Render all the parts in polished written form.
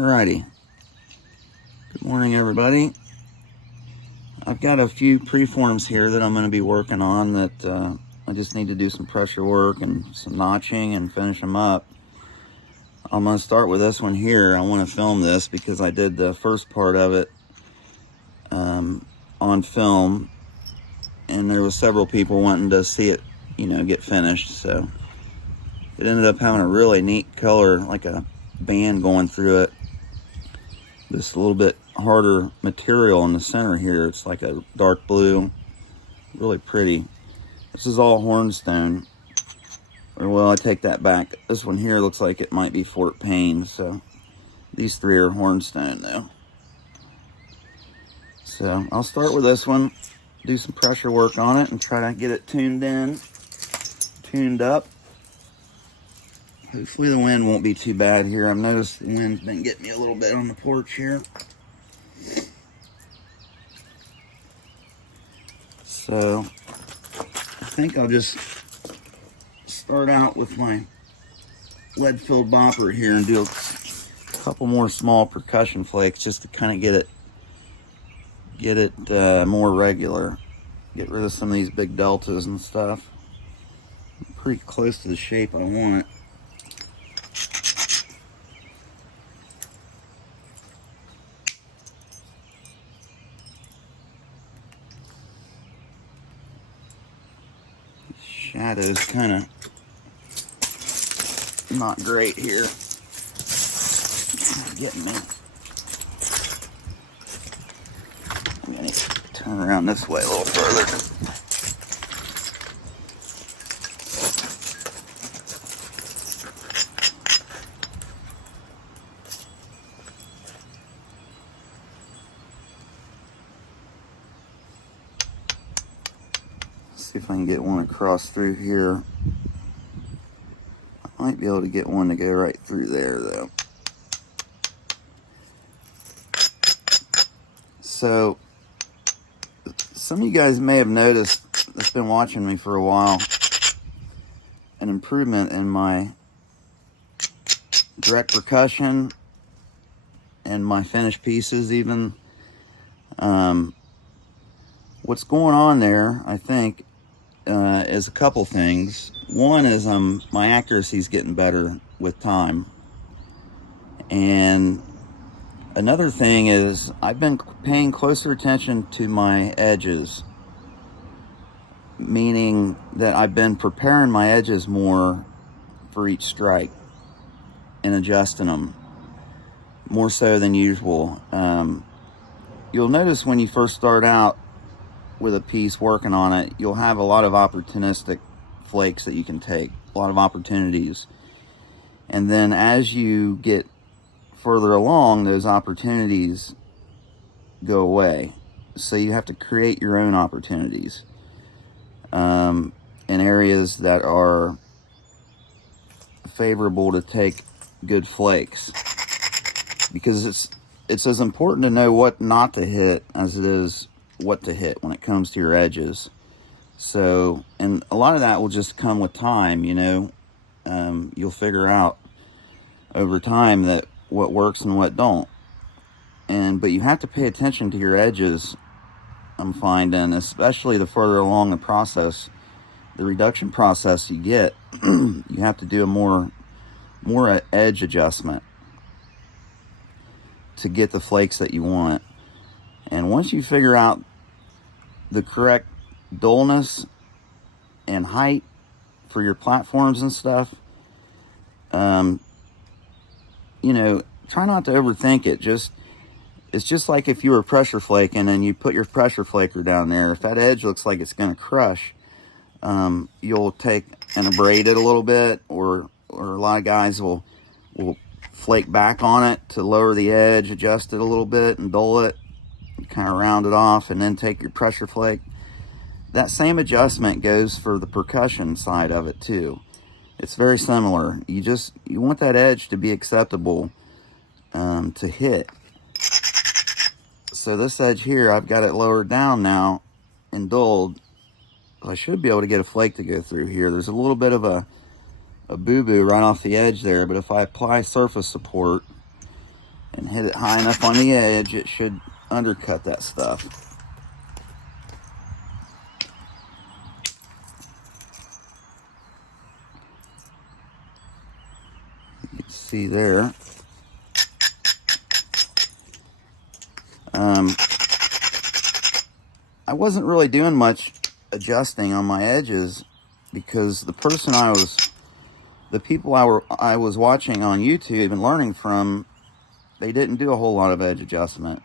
Alrighty. Good morning, everybody. I've got a few preforms here that I'm going to be working on that I just need to do some pressure work and some notching and finish them up. I'm going to start with this one here. I want to film this because I did the first part of it on film, and there was several people wanting to see it, get finished. So it ended up having a really neat color, like a band going through it. This little bit harder material in the center here. It's like a dark blue, really pretty. This is all hornstone. Or well, I take that back. This one here looks like it might be Fort Payne. So these three are hornstone though. So I'll start with this one, do some pressure work on it and try to get it tuned up. Hopefully the wind won't be too bad here. I've noticed the wind's been getting me a little bit on the porch here. So I think I'll just start out with my lead-filled bopper here and do a couple more small percussion flakes just to kind of get it more regular. Get rid of some of these big deltas and stuff. I'm pretty close to the shape I want. Shadow's kind of not great here. Getting me. I'm going to turn around this way a little further. See if I can get one across through here. I might be able to get one to go right through there though. So some of you guys may have noticed, that's been watching me for a while, an improvement in my direct percussion and my finished pieces even. What's going on there, I think, is a couple things. One is my accuracy's getting better with time, and another thing is I've been paying closer attention to my edges, meaning that I've been preparing my edges more for each strike and adjusting them more so than usual. You'll notice when you first start out with a piece working on it, you'll have a lot of opportunistic flakes that you can take, a lot of opportunities. And then as you get further along, those opportunities go away. So you have to create your own opportunities in areas that are favorable to take good flakes. Because it's as important to know what not to hit as it is what to hit when it comes to your edges. So, and a lot of that will just come with time, you'll figure out over time that what works and what don't. But you have to pay attention to your edges, I'm finding, especially the further along the process, the reduction process you get, you have to do a more edge adjustment to get the flakes that you want. And once you figure out the correct dullness and height for your platforms and stuff, try not to overthink it. It's just like if you were pressure flaking and you put your pressure flaker down there. If that edge looks like it's going to crush, you'll take and abrade it a little bit, or a lot of guys will flake back on it to lower the edge, adjust it a little bit and dull it, kind of round it off, and then take your pressure flake. That same adjustment goes for the percussion side of it too. It's very similar. You want that edge to be acceptable to hit. So this edge here, I've got it lowered down now and dulled. I should be able to get a flake to go through here. There's a little bit of a boo-boo right off the edge there, but if I apply surface support hit it high enough on the edge, it should undercut that stuff. You can see there. I wasn't really doing much adjusting on my edges because the people I was watching on YouTube and learning from, they didn't do a whole lot of edge adjustment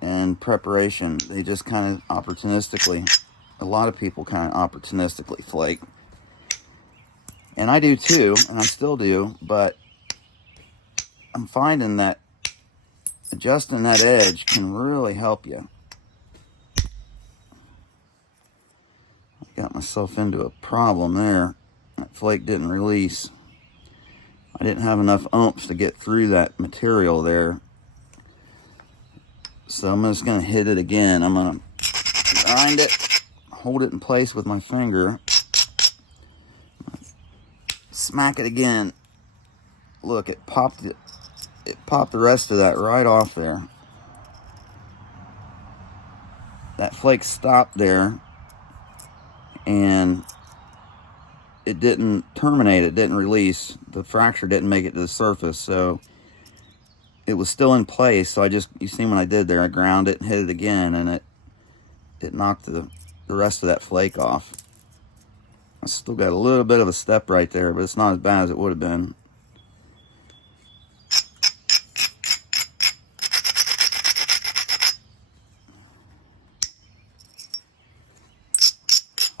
and preparation. They just kind of opportunistically, a lot of people kind of opportunistically flake. And I do too, and I still do, but I'm finding that adjusting that edge can really help you. I got myself into a problem there. That flake didn't release. I didn't have enough oomph to get through that material there. So I'm just going to hit it again. I'm going to grind it, hold it in place with my finger, smack it again. Look, it popped the rest of that right off there. That flake stopped there, and it didn't terminate, it didn't release. The fracture didn't make it to the surface, so it was still in place. So you see what I did there, I ground it and hit it again, and it knocked the rest of that flake off. I still got a little bit of a step right there, but it's not as bad as it would have been.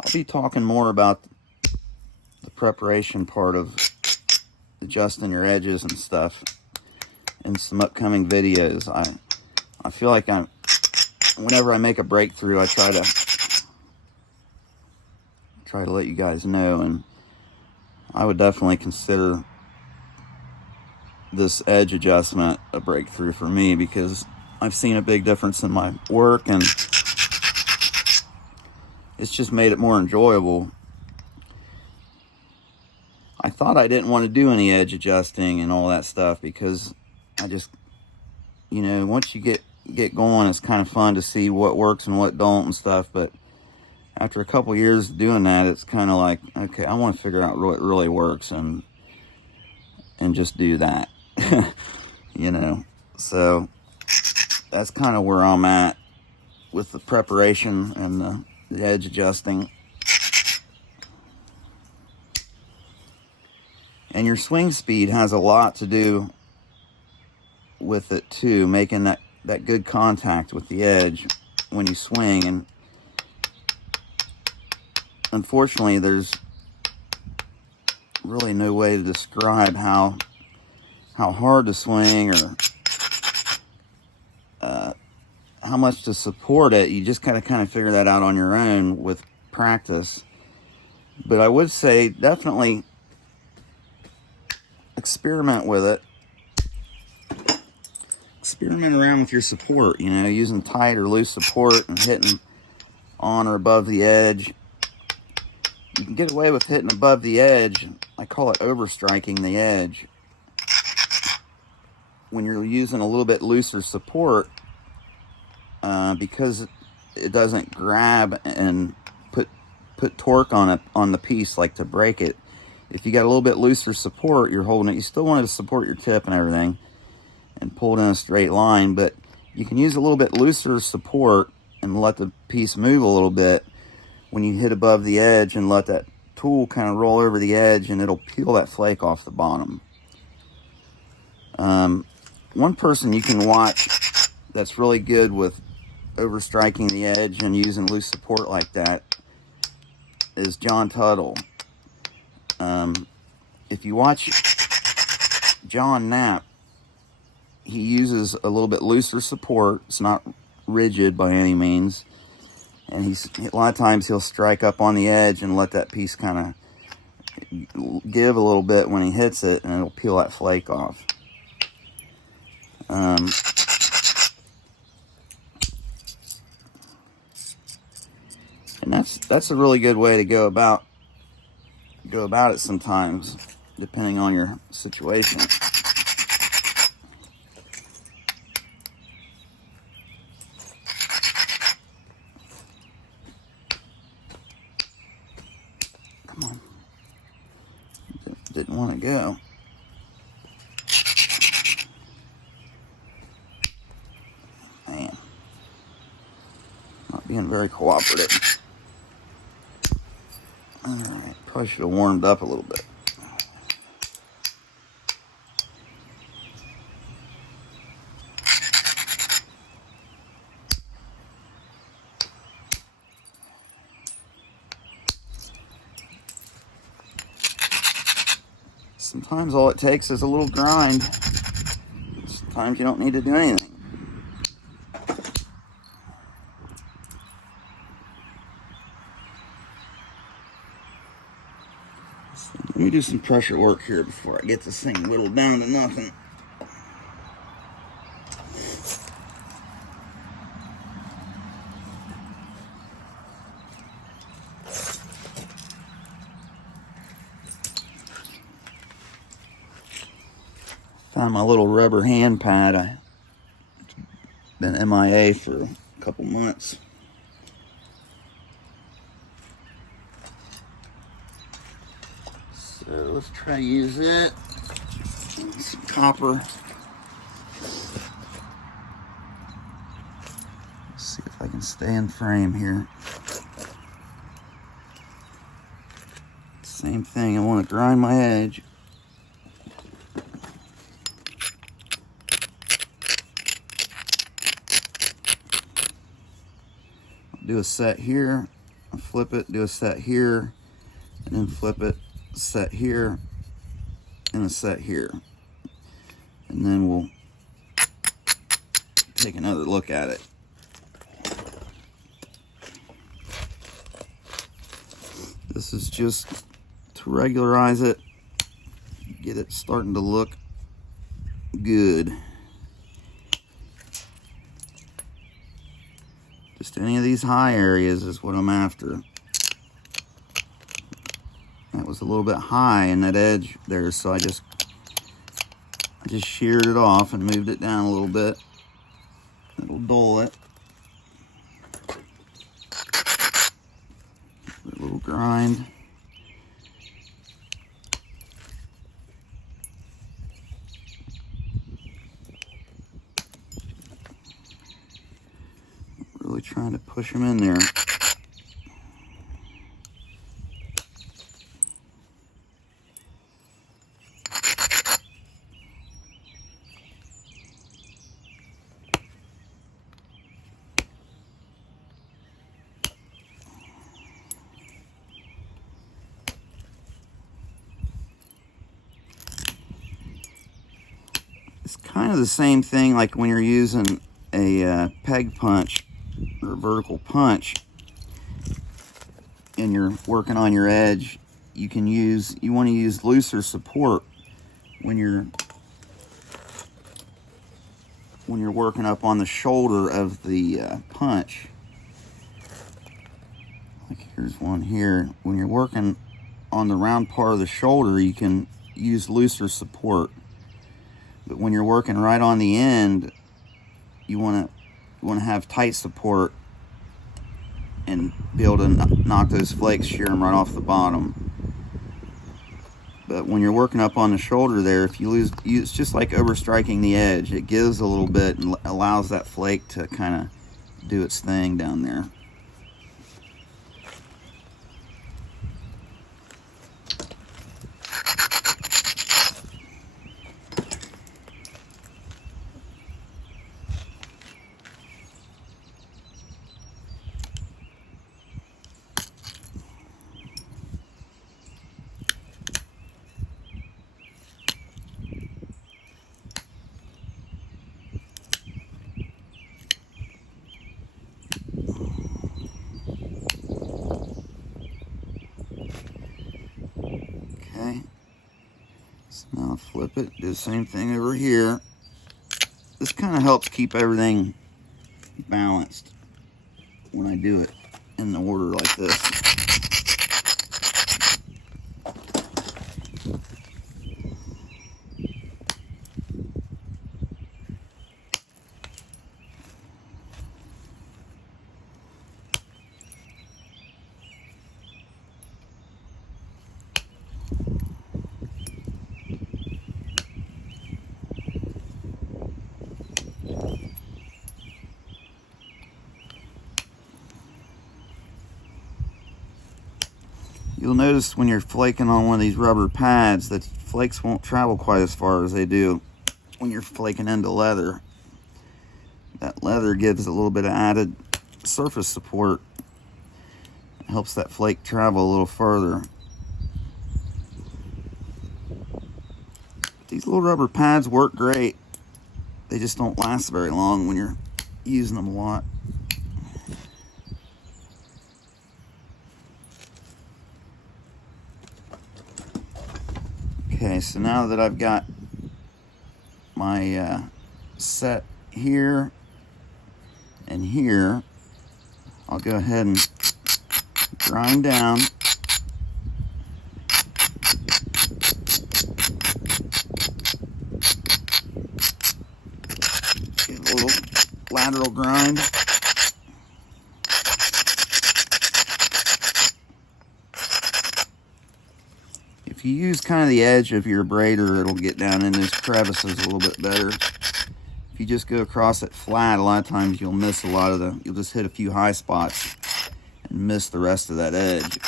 I'll be talking more about the preparation part of adjusting your edges and stuff in some upcoming videos. I feel like whenever I make a breakthrough, I try to let you guys know, and I would definitely consider this edge adjustment a breakthrough for me, because I've seen a big difference in my work, and it's just made it more enjoyable. I thought I didn't want to do any edge adjusting and all that stuff, because I just, once you get going, it's kind of fun to see what works and what don't and stuff. But after a couple years doing that, it's kind of like, okay, I want to figure out what really works and just do that. So that's kind of where I'm at with the preparation and the edge adjusting. And your swing speed has a lot to do with it too, making that good contact with the edge when you swing. And unfortunately, there's really no way to describe how hard to swing or how much to support it. You just kind of figure that out on your own with practice. But I would say definitely experiment with it. Experiment around with your support, using tight or loose support and hitting on or above the edge. You can get away with hitting above the edge. I call it overstriking the edge. When you're using a little bit looser support, because it doesn't grab and put torque on the piece like to break it. If you got a little bit looser support, you're holding it. You still want to support your tip and everything and pull it in a straight line, but you can use a little bit looser support and let the piece move a little bit when you hit above the edge, and let that tool kind of roll over the edge, and it'll peel that flake off the bottom. One person you can watch that's really good with overstriking the edge and using loose support like that is John Tuttle. If you watch John Knapp, he uses a little bit looser support. It's not rigid by any means, and a lot of times he'll strike up on the edge and let that piece kind of give a little bit when he hits it, and it'll peel that flake off. And that's a really good way to go about it sometimes, depending on your situation. want to go. Man, not being very cooperative. Alright, probably should have warmed up a little bit. Sometimes all it takes is a little grind. Sometimes you don't need to do anything. So let me do some pressure work here before I get this thing whittled down to nothing. Found my little rubber hand pad. I've been MIA for a couple months. So let's try to use it. Some copper. Let's see if I can stay in frame here. Same thing, I want to grind my edge. Do a set here, flip it, do a set here, and then flip it, set here, and a set here. And then we'll take another look at it. This is just to regularize it, get it starting to look good. Just any of these high areas is what I'm after. That was a little bit high in that edge there, so I just sheared it off and moved it down a little bit. It'll dull it. A little grind. Really trying to push them in there. It's kind of the same thing like when you're using a peg punch or a vertical punch and you're working on your edge. You want to use looser support when you're working up on the shoulder of the punch. Like here's one here. When you're working on the round part of the shoulder, you can use looser support. But when you're working right on the end, you want to have tight support and be able to knock those flakes, shear them right off the bottom. But when you're working up on the shoulder there, if you lose, it's just like overstriking the edge. It gives a little bit and allows that flake to kind of do its thing down there. Okay, so now flip it, do the same thing over here. This kind of helps keep everything balanced when I do it in the order like this. you'll notice when you're flaking on one of these rubber pads that flakes won't travel quite as far as they do when you're flaking into leather. That leather gives a little bit of added surface support. It helps that flake travel a little further. These little rubber pads work great. They just don't last very long when you're using them a lot. Okay, so now that I've got my set here and here, I'll go ahead and grind down. Get a little lateral grind. If you use kind of the edge of your braidor, it'll get down in those crevices a little bit better. If you just go across it flat, a lot of times you'll miss a lot of you'll just hit a few high spots and miss the rest of that edge.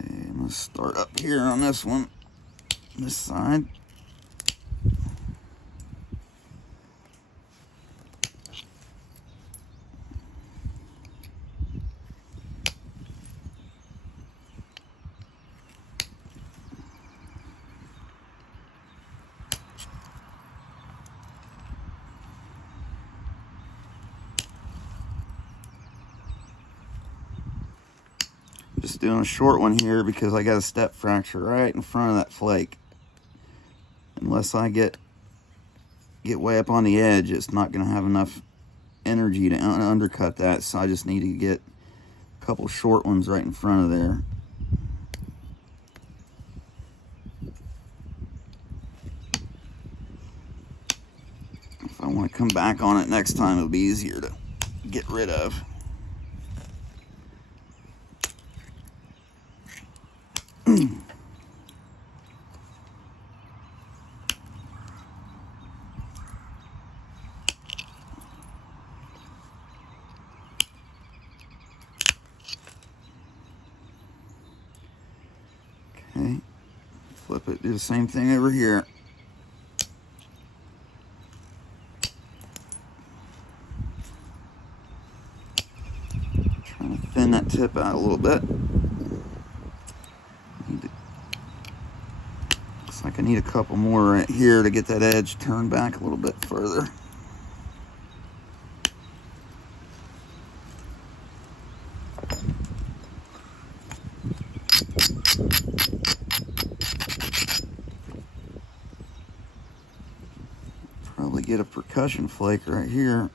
Okay, I'm gonna start up here on this one, this side. Just doing a short one here because I got a step fracture right in front of that flake. Unless I get way up on the edge, it's not going to have enough energy to undercut that, so I just need to get a couple short ones right in front of there. If I want to come back on it next time, it'll be easier to get rid of. Okay, flip it, do the same thing over here. Trying to thin that tip out a little bit. Looks like I need a couple more right here to get that edge turned back a little bit further. Probably get a percussion flake right here.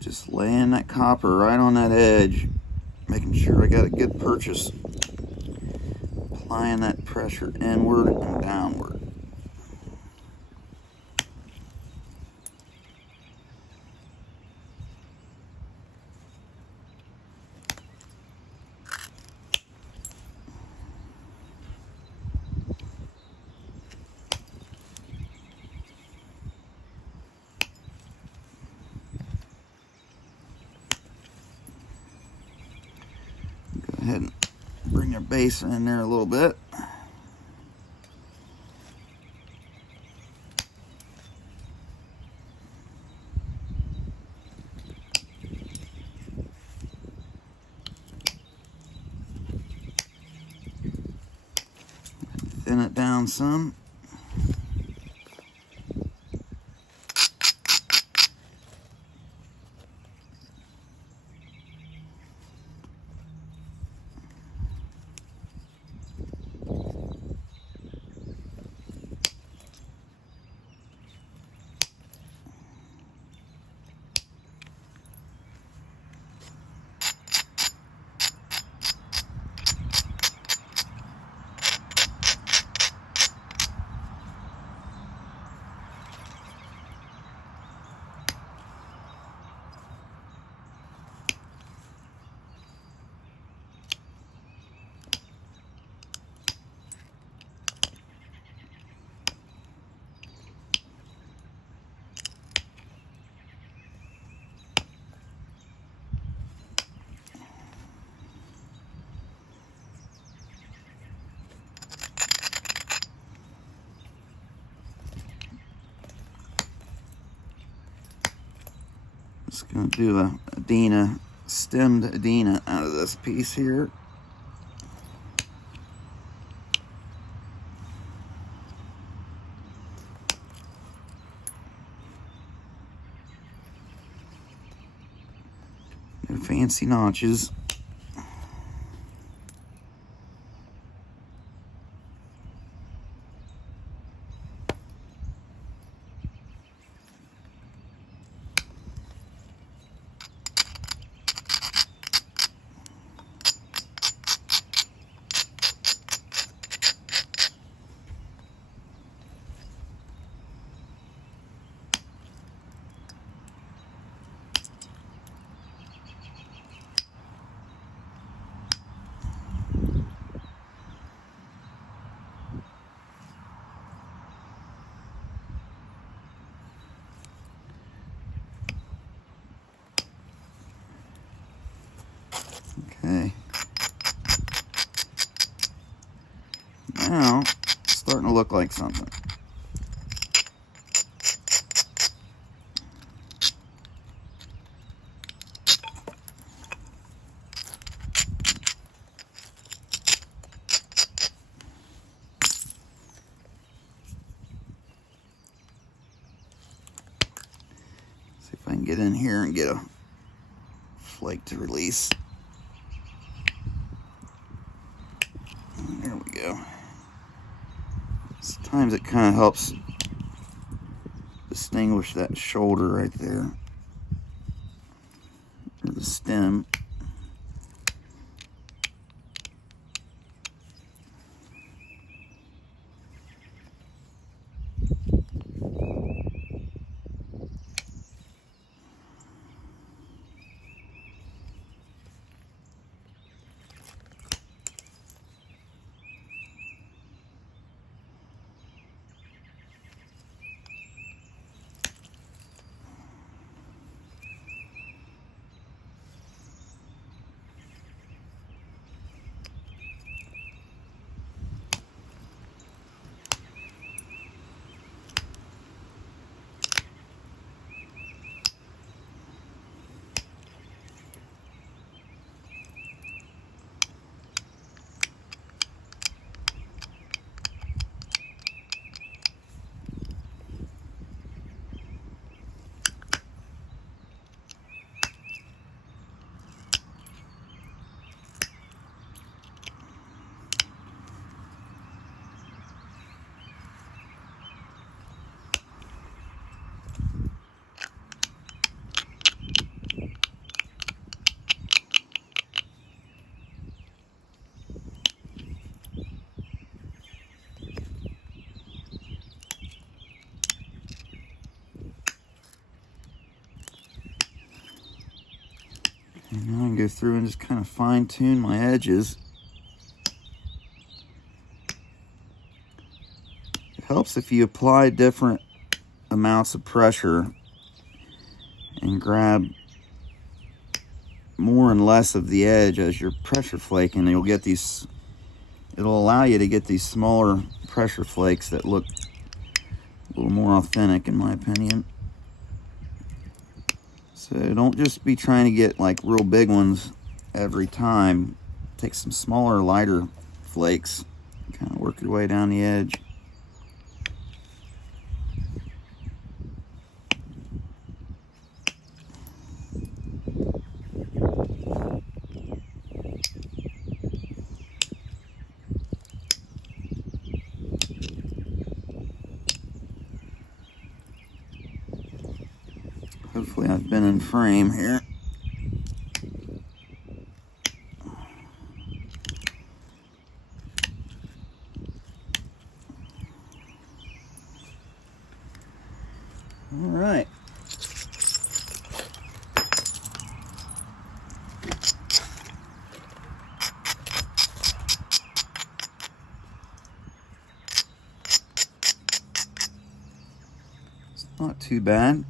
Just laying that copper right on that edge, making sure I got a good purchase. Applying that pressure inward and downward. Go ahead and base in there a little bit. Thin it down some. Just going to do a Adena, stemmed Adena out of this piece here. No fancy notches. Okay. Now, it's starting to look like something. See if I can get in here and get a flake to release. There we go. Sometimes it kind of helps distinguish that shoulder right there, or the stem. And now I can go through and just kind of fine tune my edges. It helps if you apply different amounts of pressure and grab more and less of the edge as you're pressure flaking. You'll get these it'll allow you to get these smaller pressure flakes that look a little more authentic, in my opinion. So don't just be trying to get like real big ones every time. Take some smaller, lighter flakes, kind of work your way down the edge. Hopefully I've been in frame here. All right. It's not too bad.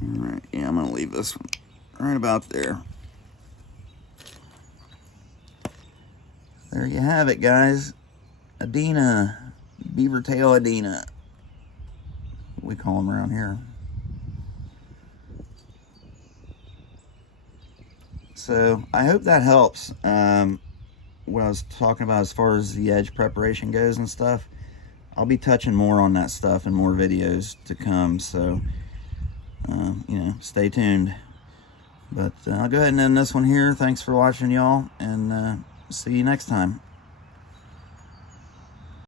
Alright, yeah, I'm going to leave this one right about there. There you have it, guys. Adena. Beaver tail Adena. We call them around here. So, I hope that helps. What I was talking about as far as the edge preparation goes and stuff. I'll be touching more on that stuff in more videos to come, so you know, stay tuned. But I'll go ahead and end this one here. Thanks for watching, y'all, and see you next time.